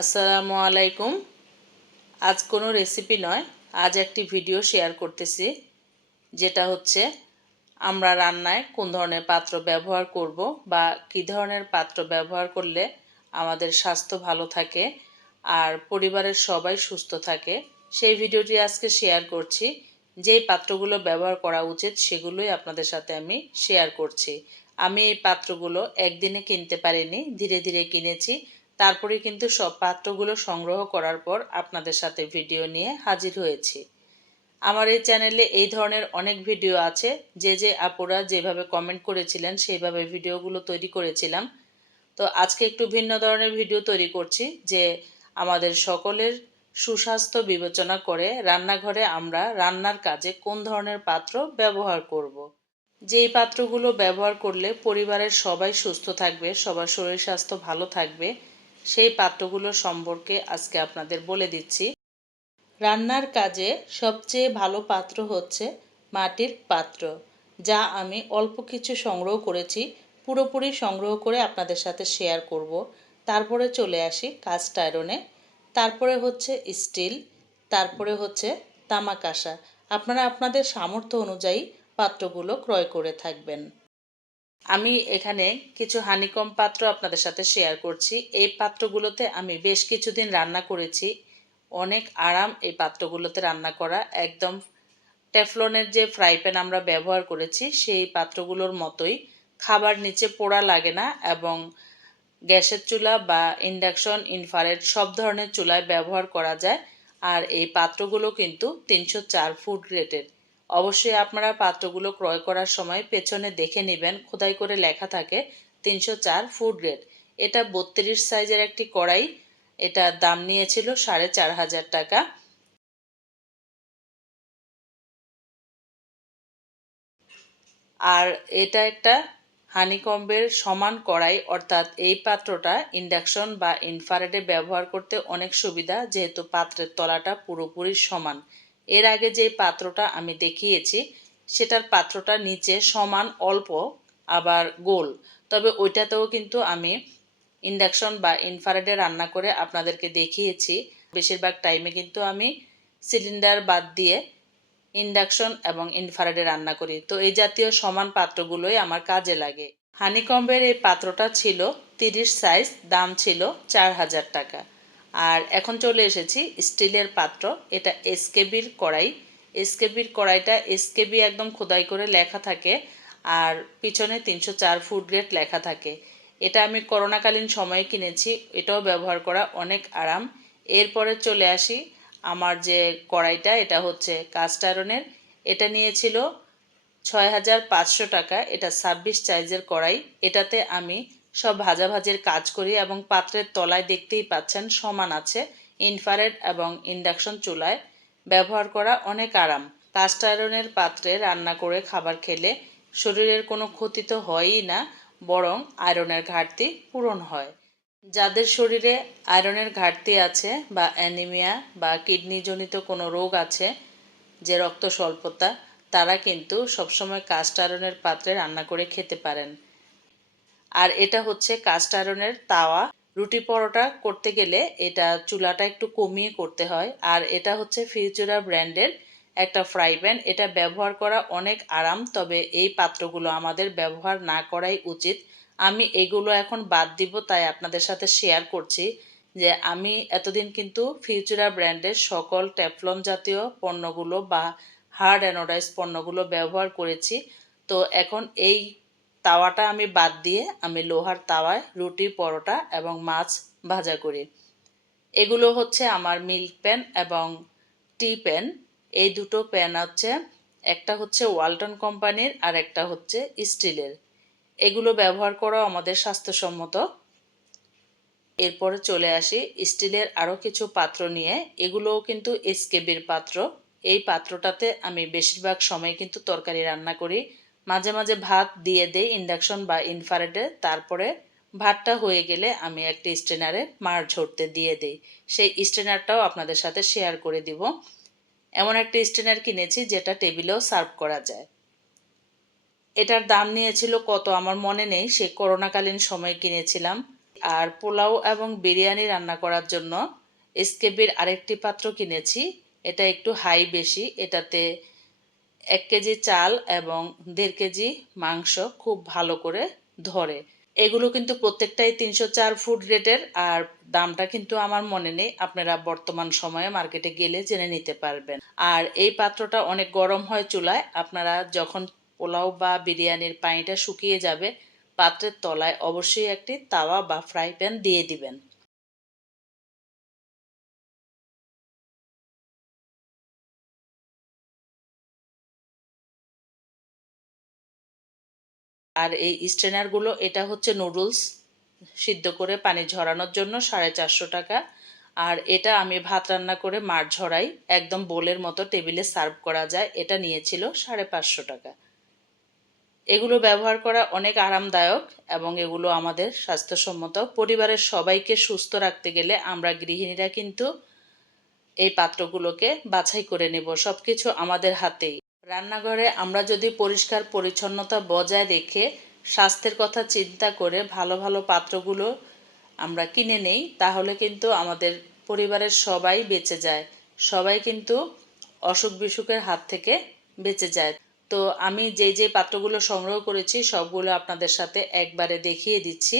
আসসালামু আলাইকুম। আজ কোনো রেসিপি নয়, আজ একটি ভিডিও শেয়ার করতেছি, যেটা হচ্ছে আমরা রান্নায় কোন ধরনের পাত্র ব্যবহার করব বা কী ধরনের পাত্র ব্যবহার করলে আমাদের স্বাস্থ্য ভালো থাকে আর পরিবারের সবাই সুস্থ থাকে। সেই ভিডিওটি আজকে শেয়ার করছি, যেই পাত্রগুলো ব্যবহার করা উচিত সেগুলোই আপনাদের সাথে আমি শেয়ার করছি। আমি এই পাত্রগুলো একদিনে কিনতে পারিনি, ধীরে ধীরে কিনেছি। তারপরে কিন্তু সব পাত্রগুলো সংগ্রহ করার পর আপনাদের সাথে ভিডিও নিয়ে হাজির হয়েছি। আমার এই চ্যানেলে এই ধরনের অনেক ভিডিও আছে। যে যে আপুরা যেভাবে কমেন্ট করেছিলেন, সেইভাবে ভিডিওগুলো তৈরি করেছিলাম। তো আজকে একটু ভিন্ন ধরনের ভিডিও তৈরি করছি যে, আমাদের সকলের সুস্বাস্থ্য বিবেচনা করে রান্নাঘরে আমরা রান্নার কাজে কোন ধরনের পাত্র ব্যবহার করব। যেই পাত্রগুলো ব্যবহার করলে পরিবারের সবাই সুস্থ থাকবে, সবার শরীর স্বাস্থ্য ভালো থাকবে সেই পাত্রগুলো সম্পর্কে আজকে আপনাদের বলে দিচ্ছি। রান্নার কাজে সবচেয়ে ভালো পাত্র হচ্ছে মাটির পাত্র, যা আমি অল্প কিছু সংগ্রহ করেছি, পুরোপুরি সংগ্রহ করে আপনাদের সাথে শেয়ার করব। তারপরে চলে আসি কাস্ট আয়রনে। তারপরে হচ্ছে স্টিল, তারপরে হচ্ছে তামাক কাঁসা আপনারা আপনাদের সামর্থ্য অনুযায়ী পাত্রগুলো ক্রয় করে থাকবেন। আমি এখানে কিছু হানিকম পাত্র আপনাদের সাথে শেয়ার করছি। এই পাত্রগুলোতে আমি বেশ কিছুদিন রান্না করেছি। অনেক আরাম এই পাত্রগুলোতে রান্না করা। একদম টেফলনের যে ফ্রাই প্যান আমরা ব্যবহার করেছি, সেই পাত্রগুলোর মতোই খাবার নিচে পোড়া লাগে না এবং গ্যাসের চুলা বা ইন্ডাকশন ইনফারেট সব ধরনের চুলায় ব্যবহার করা যায়। আর এই পাত্রগুলো কিন্তু তিনশো চার ফুট রেটের অবশ্যই আপনারা পাত্রগুলো ক্রয় করার সময় পেছনে দেখে নেবেন। খোদাই করে লেখা থাকে তিনশো চার ফুড গ্রেড এটা বত্রিশ সাইজের একটি কড়াই। এটা দাম নিয়েছিল সাড়ে চার হাজার টাকা। আর এটা একটা হানিকম্বের সমান কড়াই, অর্থাৎ এই পাত্রটা ইন্ডাকশন বা ইনফারেডে ব্যবহার করতে অনেক সুবিধা, যেহেতু পাত্রের তলাটা পুরোপুরি সমান। এর আগে যে পাত্রটা আমি দেখিয়েছি, সেটার পাত্রটা নিচে সমান অল্প, আবার গোল। তবে ওইটাতেও কিন্তু আমি ইন্ডাকশন বা ইনফারেডে রান্না করে আপনাদেরকে দেখিয়েছি। বেশিরভাগ টাইমে কিন্তু আমি সিলিন্ডার বাদ দিয়ে ইন্ডাকশন এবং ইনফারেডে রান্না করি। তো এই জাতীয় সমান পাত্রগুলোই আমার কাজে লাগে। হানিকম্বের এই পাত্রটা ছিল তিরিশ সাইজ, দাম ছিল চার হাজার টাকা। আর এখন চলে এসেছি স্টিলের পাত্র, এটা এসকেবির কড়াই। এসকেবির কড়াইটা, এসকেবি একদম খোদাই করে লেখা থাকে আর পিছনে তিনশো চার ফুট গ্রেড লেখা থাকে। এটা আমি করোনাকালীন সময়ে কিনেছি, এটাও ব্যবহার করা অনেক আরাম। এরপরে চলে আসি আমার যে কড়াইটা, এটা হচ্ছে কাস্ট আয়রনের। এটা নিয়েছিল ছয় হাজার পাঁচশো টাকা, এটা ছাব্বিশ সাইজের কড়াই। এটাতে আমি সব ভাজাভাজির কাজ করি এবং পাত্রের তলায় দেখতেই পাচ্ছেন সমান আছে ইনফারেড এবং ইন্ডাকশন চুলায় ব্যবহার করা অনেক আরাম। কাস্ট আয়রনের পাত্রে রান্না করে খাবার খেলে শরীরের কোনো ক্ষতি তো হয়ই না, বরং আয়রনের ঘাটতি পূরণ হয়। যাদের শরীরে আয়রনের ঘাটতি আছে বা অ্যানিমিয়া বা কিডনিজনিত কোনো রোগ আছে, যে রক্ত স্বল্পতা, তারা কিন্তু সবসময় কাস্ট আয়রনের পাত্রে রান্না করে খেতে পারেন। আর এটা হচ্ছে কাস্ট আয়রনের তাওয়া। রুটি পরোটা করতে গেলে এটা চুলাটা একটু কমিয়ে করতে হয়। আর এটা হচ্ছে ফিউচুরা ব্র্যান্ডের একটা ফ্রাই প্যান। এটা ব্যবহার করা অনেক আরাম, তবে এই পাত্রগুলো আমাদের ব্যবহার না করাই উচিত। আমি এগুলো এখন বাদ দিব, তাই আপনাদের সাথে শেয়ার করছি যে আমি এতদিন কিন্তু ফিউচুরা ব্র্যান্ডের সকল ট্যাফলন জাতীয় পণ্যগুলো বা হার্ড অ্যানোডাইজ পণ্যগুলো ব্যবহার করেছি। তো এখন এই তাওয়াটা আমি বাদ দিয়ে আমি লোহার তাওয়ায় রুটি, পরোটা এবং মাছ ভাজা করি। এগুলো হচ্ছে আমার মিল্ক প্যান এবং টি প্যান। এই দুটো প্যান হচ্ছে, একটা হচ্ছে ওয়ালটন কোম্পানির আর একটা হচ্ছে স্টিলের। এগুলো ব্যবহার করা আমাদের স্বাস্থ্যসম্মত। এরপরে চলে আসি, স্টিলের আরও কিছু পাত্র নিয়ে। এগুলোও কিন্তু এসকেবির পাত্র। এই পাত্রটাতে আমি বেশিরভাগ সময় কিন্তু তরকারি রান্না করি। মাঝে মাঝে ভাত দিয়ে দেই ইন্ডাকশন বা ইনফারেটে তারপরে ভাতটা হয়ে গেলে আমি একটি স্ট্রেনারে মার ঝরতে দিয়ে দেই। সেই স্ট্রেনারটাও আপনাদের সাথে শেয়ার করে দিব। এমন একটি স্ট্রেনার কিনেছি যেটা টেবিলেও সার্ভ করা যায়। এটার দাম নিয়েছিল কত আমার মনে নেই, সে করোনাকালীন সময় কিনেছিলাম। আর পোলাও এবং বিরিয়ানি রান্না করার জন্য এসকেবির আরেকটি পাত্র কিনেছি। এটা একটু হাই বেশি, এটাতে এক কেজি চাল এবং দেড় কেজি মাংস খুব ভালো করে ধরে। এগুলো কিন্তু প্রত্যেকটাই তিনশো চার ফুট রেটের আর দামটা কিন্তু আমার মনে নেই, আপনারা বর্তমান সময়ে মার্কেটে গেলে জেনে নিতে পারবেন। আর এই পাত্রটা অনেক গরম হয় চুলায়, আপনারা যখন পোলাও বা বিরিয়ানির পানিটা শুকিয়ে যাবে, পাত্রের তলায় অবশ্যই একটি তাওয়া বা ফ্রাই প্যান দিয়ে দিবেন। আর এই স্ট্রেনারগুলো এটা হচ্ছে নুডলস সিদ্ধ করে পানি ঝরানোর জন্য সাড়ে চারশো টাকা। আর এটা আমি ভাত রান্না করে মার ঝরাই, একদম বোলের মতো টেবিলে সার্ভ করা যায়। এটা নিয়েছিল সাড়ে পাঁচশো টাকা। এগুলো ব্যবহার করা অনেক আরামদায়ক এবং এগুলো আমাদের স্বাস্থ্যসম্মত। পরিবারের সবাইকে সুস্থ রাখতে গেলে আমরা গৃহিণীরা কিন্তু এই পাত্রগুলোকে বাছাই করে নেব। সব কিছু আমাদের হাতেই। রান্নাঘরে আমরা যদি পরিষ্কার পরিচ্ছন্নতা বজায় রেখে স্বাস্থ্যের কথা চিন্তা করে ভালো ভালো পাত্রগুলো আমরা কিনে নেই, তাহলে কিন্তু আমাদের পরিবারের সবাই বেঁচে যায়। সবাই কিন্তু অসুখ বিসুখের হাত থেকে বেঁচে যায়। তো আমি যে যে পাত্রগুলো সংগ্রহ করেছি, সবগুলো আপনাদের সাথে একবারে দেখিয়ে দিচ্ছি।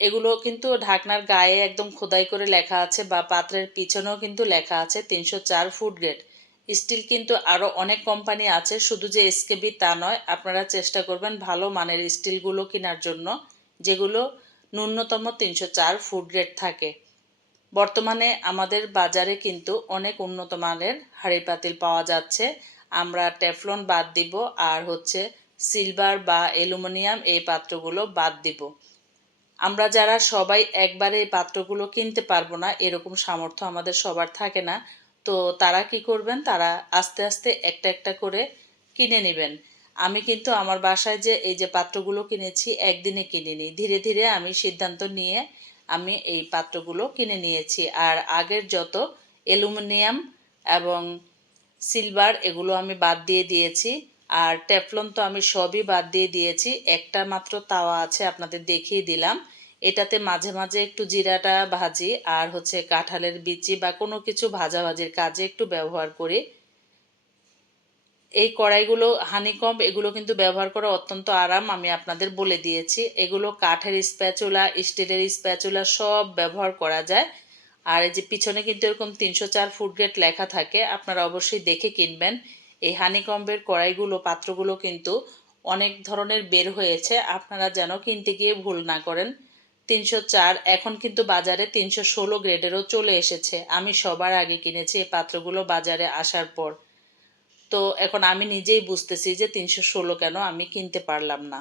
এগুলো কিন্তু ঢাকনার গায়ে একদম খোদাই করে লেখা আছে বা পাত্রের পিছনেও কিন্তু লেখা আছে তিনশো চার ফুট গ্রেড স্টিল কিন্তু আরও অনেক কোম্পানি আছে, শুধু যে এসকেবি তা নয়, আপনারা চেষ্টা করবেন ভালো মানের স্টিলগুলো কেনার জন্য, যেগুলো ন্যূনতম তিনশো চার ফুট গ্রেড থাকে। বর্তমানে আমাদের বাজারে কিন্তু অনেক উন্নত মানের হাঁড়ি পাতিল পাওয়া যাচ্ছে। আমরা টেফলন বাদ দিব, আর হচ্ছে সিলভার বা অ্যালুমিনিয়াম এই পাত্রগুলো বাদ দিব। আমরা যারা সবাই একবারে এই পাত্রগুলো কিনতে পারব না, এরকম সামর্থ্য আমাদের সবার থাকে না। তো তারা কি করবেন? তারা আস্তে আস্তে একটা একটা করে কিনে নেবেন। আমি কিন্তু আমার বাসায় যে এই যে পাত্রগুলো কিনেছি, একদিনে কিনিনি। ধীরে ধীরে আমি সিদ্ধান্ত নিয়ে আমি এই পাত্রগুলো কিনে নিয়েছি। আর আগের যত অ্যালুমিনিয়াম এবং সিলভার, এগুলো আমি বাদ দিয়ে দিয়েছি। আর টেফলন তো আমি সবই বাদ দিয়ে দিয়েছি। একটা মাত্র তাওয়া আছে, আপনাদের দেখিয়ে দিলাম। এটাতে মাঝে মাঝে একটু জিরাটা ভাজি, আর হচ্ছে কাঁঠালের বিচি বা কোনো কিছু ভাজাভাজির কাজে একটু ব্যবহার করি। এই কড়াইগুলো হানিকম এগুলো কিন্তু ব্যবহার করা অত্যন্ত আরাম, আমি আপনাদের বলে দিয়েছি। এগুলো কাঠের স্প্যাচুলা, স্টিলের স্প্যাচুলা সব ব্যবহার করা যায়। আর এই যে পিছনে কিন্তু এরকম তিনশো চার ফুট গ্রেড লেখা থাকে, আপনারা অবশ্যই দেখে কিনবেন। এই হানিকম্বের কড়াইগুলো, পাত্রগুলো কিন্তু অনেক ধরনের বের হয়েছে। আপনারা যেন কিনতে গিয়ে ভুল না করেন। তিনশো চার এখন কিন্তু বাজারে তিনশো ষোলো গ্রেডেরও চলে এসেছে। আমি সবার আগে কিনেছি এই পাত্রগুলো বাজারে আসার পর। তো এখন আমি নিজেই বুঝতেছি যে তিনশো ষোলো কেন আমি কিনতে পারলাম না।